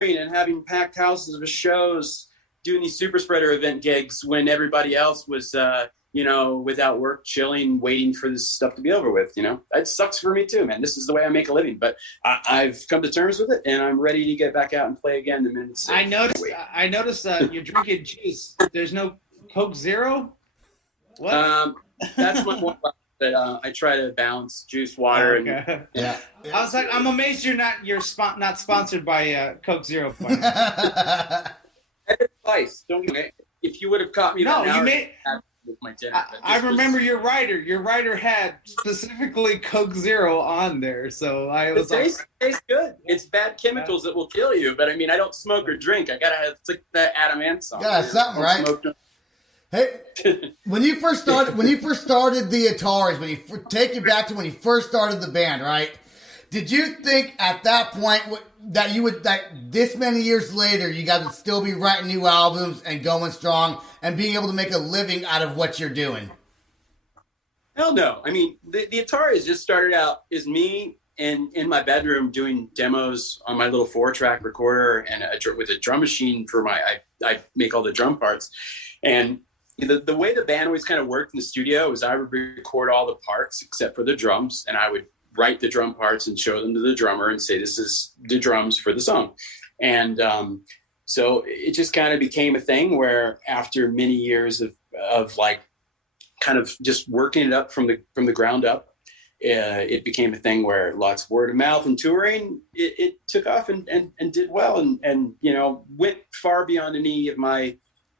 and having packed houses of shows, doing these super spreader event gigs when everybody else was, without work, chilling, waiting for this stuff to be over with. That sucks for me too, man. This is the way I make a living, but I've come to terms with it, and I'm ready to get back out and play again the minute. I noticed you're drinking juice. There's no Coke Zero. What? That's my one. That I try to balance juice, water, and yeah. I was like, I'm amazed you're not sponsored by Coke Zero. Advice. Don't get me. If you would have caught me, no, you made. With my dinner. I remember your writer. Your writer had specifically Coke Zero on there, so I was like, tastes good. It's bad chemicals that will kill you, but I mean, I don't smoke or drink. I gotta have, it's like that Adam Ant song. Yeah, something, right? Hey, when you first started the Ataris, take you back to when you first started the band, right? Did you think at that point that this many years later you got to still be writing new albums and going strong and being able to make a living out of what you're doing? Hell no. I mean, the Ataris just started out as me in my bedroom doing demos on my little 4-track recorder and with a drum machine for I make all the drum parts. And the way the band always kind of worked in the studio was I would record all the parts except for the drums, and I would write the drum parts and show them to the drummer and say, this is the drums for the song. And so it just kind of became a thing where after many years of like kind of just working it up from the ground up, it became a thing where lots of word of mouth and touring, it took off and did well and went far beyond any of my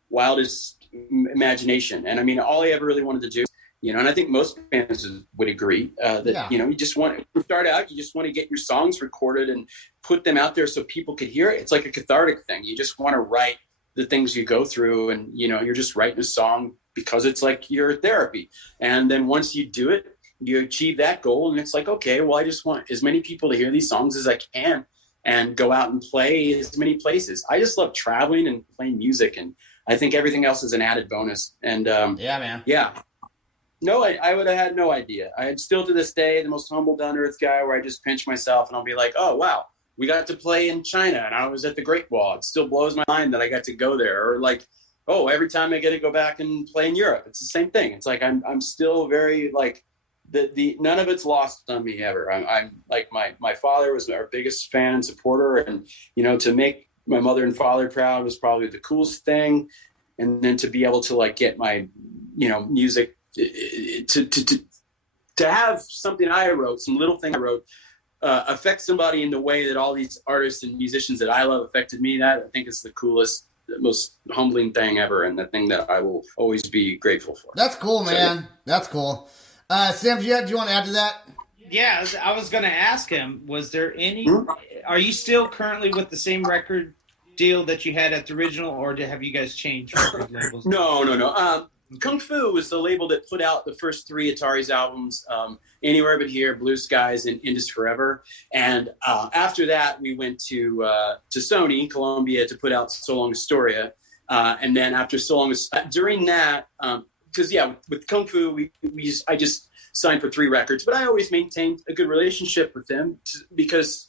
wildest imagination. And I mean, all I ever really wanted to do, and I think most bands would agree that, you just want to start out, you just want to get your songs recorded and put them out there so people could hear it. It's like a cathartic thing. You just want to write the things you go through, and, you're just writing a song because it's like your therapy. And then once you do it, you achieve that goal, and it's like, okay, well, I just want as many people to hear these songs as I can and go out and play as many places. I just love traveling and playing music, and I think everything else is an added bonus. And yeah, man. Yeah. No, I would have had no idea. I am still to this day the most humble, down-to-earth guy where I just pinch myself and I'll be like, oh, wow, we got to play in China and I was at the Great Wall. It still blows my mind that I got to go there. Or like, oh, every time I get to go back and play in Europe, it's the same thing. It's like I'm still very like the none of it's lost on me ever. I'm like my father was our biggest fan and supporter, and to make my mother and father proud was probably the coolest thing. And then to be able to like get my music to have something I wrote, some little thing I wrote, affect somebody in the way that all these artists and musicians that I love affected me, that I think is the coolest, most humbling thing ever, and the thing that I will always be grateful for. That's cool, man. That's cool. Sam, do you want to add to that? Yeah, I was going to ask him, was there any, are you still currently with the same record deal that you had at the original, or have you guys changed record labels? No. Kung Fu was the label that put out the first 3 Ataris albums, Anywhere But Here, Blue Skies, and Indus Forever. And after that, we went to Sony, Columbia, to put out So Long Astoria. And then after So Long, during that, because with Kung Fu, I just signed for 3 records, but I always maintained a good relationship with them because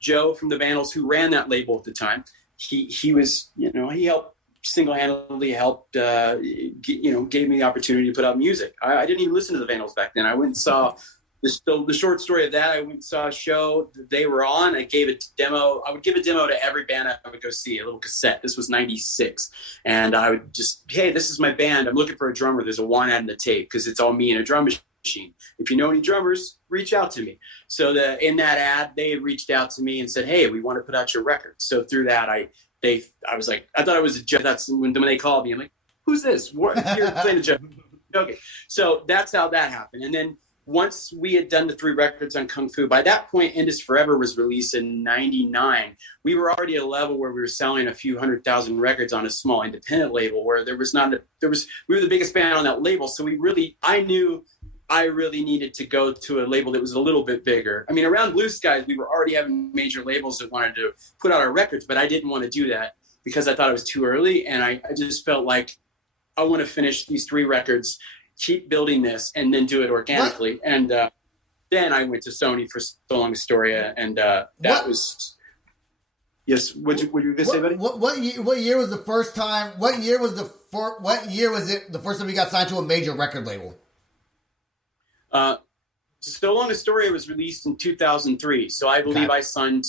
Joe from the Vandals, who ran that label at the time, he was, he helped single-handedly helped, gave me the opportunity to put out music. I didn't even listen to the Vandals back then. I went and saw the short story of that. I went and saw a show that they were on. I gave a demo. I would give a demo to every band I would go see, a little cassette. This was 96. And I would just, hey, this is my band. I'm looking for a drummer. There's a one ad in the tape because it's all me and a drum machine. If you know any drummers, reach out to me. So in that ad, they had reached out to me and said, hey, we want to put out your record. So through that, I was like, I thought it was a joke. That's when they called me. I'm like, who's this? What? You're playing a joke. Okay. So that's how that happened. And then once we had done the 3 records on Kung Fu, by that point, Indus Forever was released in 99. We were already at a level where we were selling a few 100,000 records on a small independent label where we were the biggest band on that label. So I knew I really needed to go to a label that was a little bit bigger. I mean, around Blue Skies, we were already having major labels that wanted to put out our records, but I didn't want to do that because I thought it was too early. And I just felt like I want to finish these 3 records, keep building this, and then do it organically. What? And then I went to Sony for So Long Astoria, and that was... Yes. What you gonna say, buddy? What year was the first time? What year was it the first time you got signed to a major record label? So Long a Story was released in 2003. So I believe I signed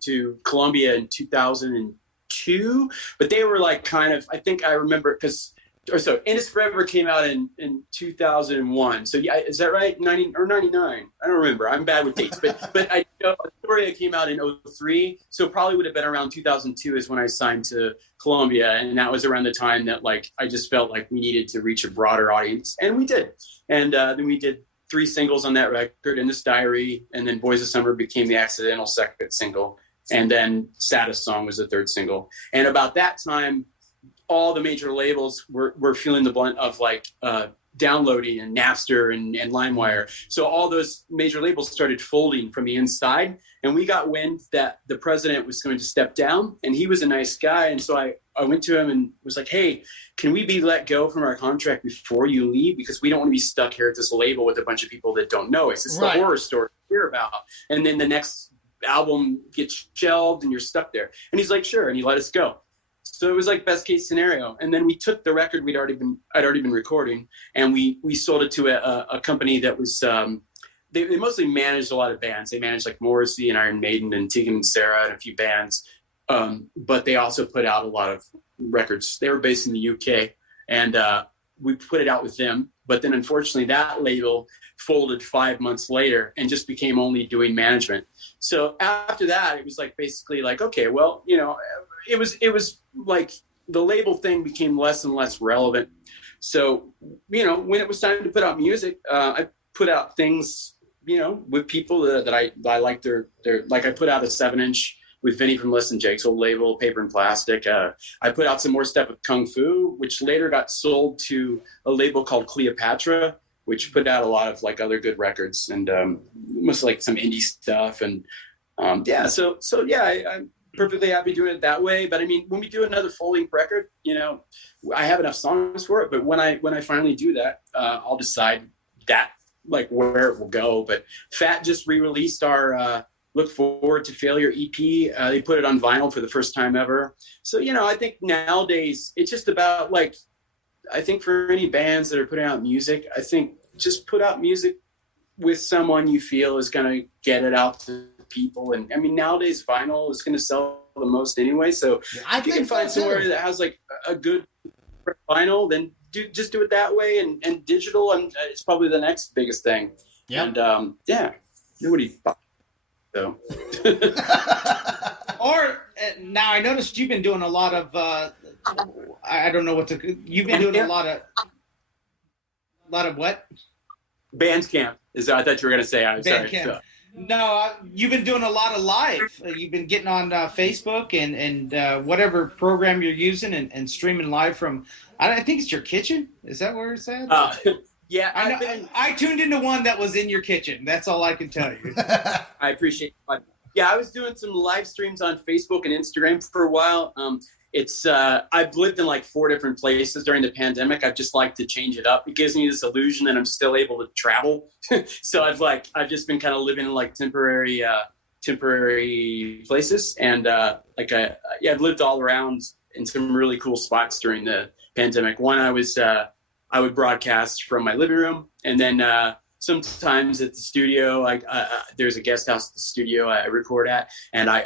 to Columbia in 2002. But they were like kind of, I think I remember Indus Forever came out in 2001. So yeah, is that right? 90 or 99? I don't remember. I'm bad with dates. But I know Astoria came out in 03. So probably would have been around 2002 is when I signed to Columbia. And that was around the time that like I just felt like we needed to reach a broader audience. And we did. And then we did 3 singles on that record, In This Diary, and then Boys of Summer became the accidental second single. And then Saddest Song was the 3rd single. And about that time, all the major labels were feeling the blunt of like downloading and Napster and LimeWire. So all those major labels started folding from the inside. And we got wind that the president was going to step down, and he was a nice guy. And so I went to him and was like, hey, can we be let go from our contract before you leave? Because we don't want to be stuck here at this label with a bunch of people that don't know us. It's the horror story to hear about. And then the next album gets shelved and you're stuck there. And he's like, sure. And he let us go. So it was like best case scenario. And then we took the record I'd already been recording, and we sold it to a company that was, they mostly managed a lot of bands. They managed like Morrissey and Iron Maiden and Tegan and Sarah and a few bands. But they also put out a lot of records. They were based in the UK, and we put it out with them. But then unfortunately that label folded 5 months later and just became only doing management. So after that, it was like basically like, okay, well, you know, it was like the label thing became less and less relevant. So, you know, when it was time to put out music, I put out things, you know, with people that I like their like I put out a 7-inch with Vinny from Less Than Jake's old label, Paper and Plastic. I put out some more stuff with Kung Fu, which later got sold to a label called Cleopatra, which put out a lot of like other good records and mostly like some indie stuff. And I'm perfectly happy doing it that way. But I mean, when we do another full-length record, you know, I have enough songs for it. But when I finally do that, I'll decide that like where it will go. But Fat just re-released our Look Forward to Failure EP. They put it on vinyl for the first time ever. So, you know, I think nowadays it's just about like, I think for any bands that are putting out music, I think just put out music with someone you feel is going to get it out to people. And I mean, nowadays vinyl is going to sell the most anyway. So if you can find somewhere that has like a good vinyl, then just do it that way. And digital, and it's probably the next biggest thing. Yeah. And nobody. So. Or now I noticed you've been doing a lot of. I don't know what to. You've been doing a lot of what? Bandcamp is. I thought you were going to say. I'm sorry. So. No, you've been doing a lot of live. You've been getting on Facebook and whatever program you're using and streaming live from. I think it's your kitchen. Is that where it's at? Yeah, I tuned into one that was in your kitchen. That's all I can tell you. I appreciate it. Yeah, I was doing some live streams on Facebook and Instagram for a while. I've lived in like 4 different places during the pandemic. I've just liked to change it up. It gives me this illusion that I'm still able to travel. So I've just been kind of living in like temporary places. And I've lived all around in some really cool spots during the pandemic. One, I would broadcast from my living room, and then sometimes at the studio, there's a guest house at the studio I record at, and I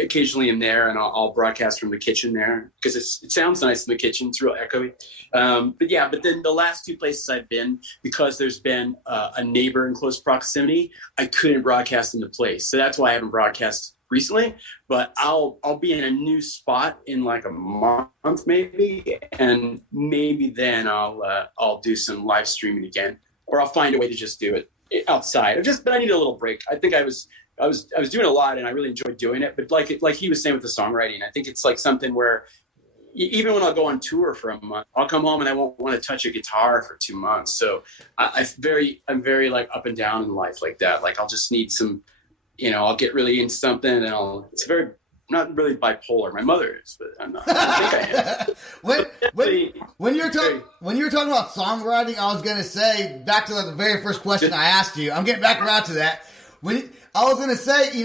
occasionally am there, and I'll broadcast from the kitchen there because it sounds nice in the kitchen. It's real echoey. But then the last 2 places I've been, because there's been a neighbor in close proximity, I couldn't broadcast in the place. So that's why I haven't broadcast recently, but I'll be in a new spot in like a month maybe, and maybe then I'll do some live streaming again, or I'll find a way to just do it outside. But I need a little break. I think I was doing a lot and I really enjoyed doing it, but like he was saying with the songwriting, I think it's like something where even when I'll go on tour for a month, I'll come home and I won't want to touch a guitar for 2 months. So I'm very like up and down in life like that. Like I'll just need some. You know, I'll get really into something, and it's very not really bipolar. My mother is, but I'm not. I think I am. when you're talking about songwriting, I was going to say back to the very first question I asked you. I'm getting back around to that. I was gonna say,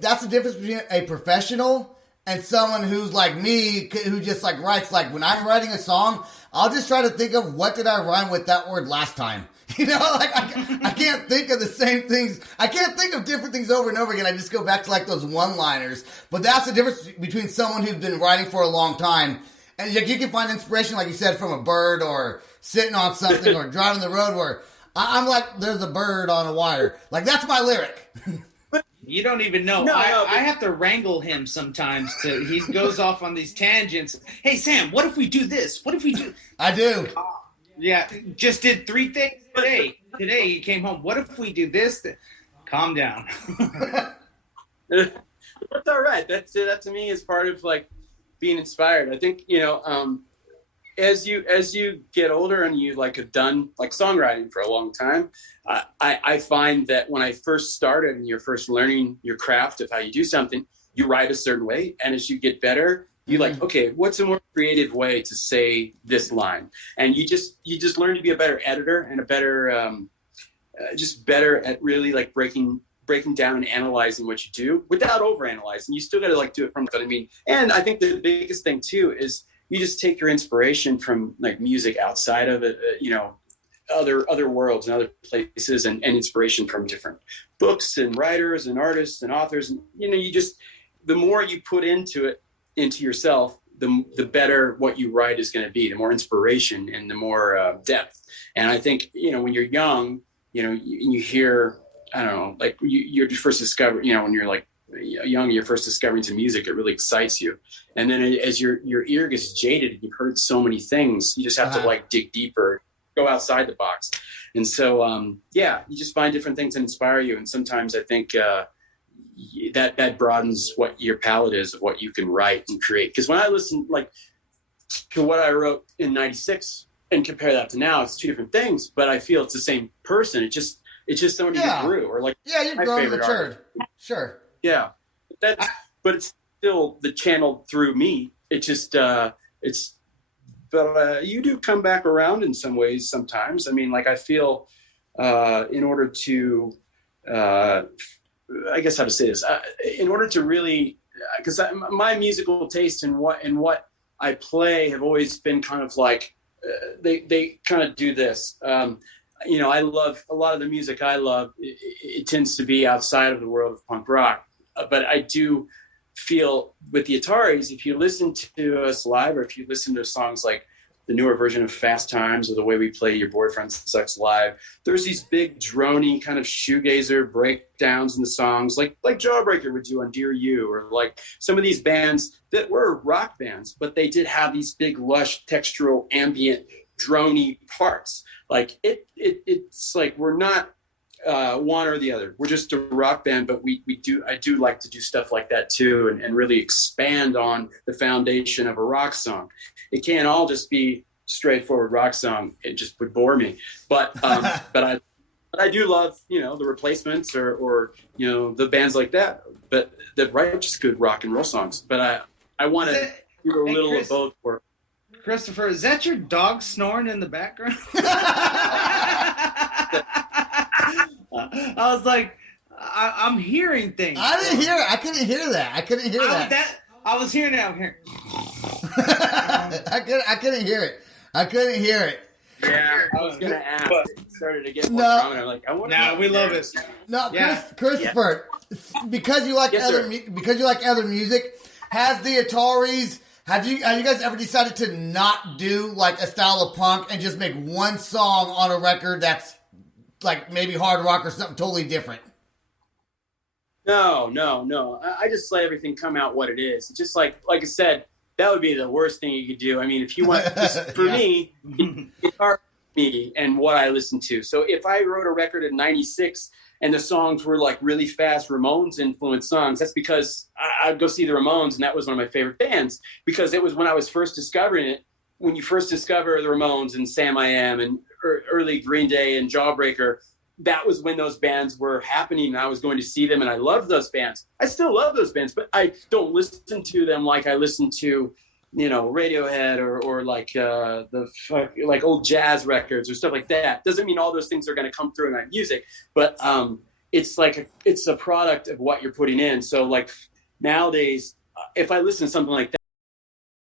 that's the difference between a professional and someone who's like me, who just like writes. Like when I'm writing a song, I'll just try to think of what did I rhyme with that word last time. Like I can't think of the same things. I can't think of different things over and over again. I just go back to like those one-liners. But that's the difference between someone who's been writing for a long time, and you can find inspiration, like you said, from a bird or sitting on something or driving the road where I'm like, there's a bird on a wire. Like, that's my lyric. You don't even know. I have to wrangle him sometimes. He goes off on these tangents. Hey, Sam, what if we do this? What if we do? I do. Yeah, just did 3 things today. Today he came home. What if we do this? Calm down. That's all right. That to me is part of like being inspired. I think, as you get older and you like have done like songwriting for a long time, I find that when I first started and you're first learning your craft of how you do something, you write a certain way. And as you get better, you like, okay, what's a more creative way to say this line? And you just learn to be a better editor and a better, just better at really like breaking down and analyzing what you do without overanalyzing. You still got to like do it from, and I think the biggest thing too is you just take your inspiration from like music outside of it, other worlds and other places, and inspiration from different books and writers and artists and authors. And, you just, the more you put into yourself, the better what you write is going to be, the more inspiration and the more depth. And I think, when you're young, you hear, I don't know, like you're first discovered, when you're like young, you're first discovering some music, it really excites you. And then as your ear gets jaded and you've heard so many things, you just have to like dig deeper, go outside the box. And so, you just find different things that inspire you. And sometimes I think that broadens what your palette is of what you can write and create. Because when I listen like to what I wrote in 96 and compare that to now, it's 2 different things, but I feel it's the same person. It's just somebody who grew, or like you've grown and matured. Sure. Yeah, but it's still the channel through me. It just you do come back around in some ways sometimes. I mean, like I feel in order to I guess how to say this, in order to really, because my musical taste and what I play have always been kind of like they kind of do this. I love a lot of the music I love. It tends to be outside of the world of punk rock. But I do feel with the Ataris, if you listen to us live, or if you listen to songs like the newer version of Fast Times or the way we play Your Boyfriend Sucks live, there's these big drony kind of shoegazer breakdowns in the songs, like Jawbreaker would do on Dear You, or like some of these bands that were rock bands, but they did have these big, lush, textural, ambient, drony parts. Like it's like we're not one or the other. We're just a rock band, but I do like to do stuff like that too, and really expand on the foundation of a rock song. It can't all just be straightforward rock song. It just would bore me. But I do love, the Replacements or the bands like that, but that write just good rock and roll songs. But I want to do a little of both. Kristopher, is that your dog snoring in the background? I was like, I'm hearing things. I didn't hear it. I couldn't hear that. I was hearing it out here. I couldn't hear it. Yeah, I was gonna ask. It started to get more prominent. I'm like, I want to. No, we love it. No, yeah. Kristopher, because you like other music, has the Ataris? Have you guys ever decided to not do like a style of punk and just make one song on a record that's like maybe hard rock or something totally different? No. I just let everything come out what it is. It's just like I said, that would be the worst thing you could do. I mean, if you want, for me, it's hard for me and what I listen to. So if I wrote a record in 96 and the songs were like really fast Ramones influenced songs, that's because I'd go see the Ramones, and that was one of my favorite bands, because it was when I was first discovering it. When you first discover the Ramones and Sam I Am and early Green Day and Jawbreaker, that was when those bands were happening, and I was going to see them, and I loved those bands. I still love those bands, but I don't listen to them like I listen to, Radiohead or like like old jazz records or stuff like that. Doesn't mean all those things are going to come through in my music, but it's like it's a product of what you're putting in. So like nowadays, if I listen to something like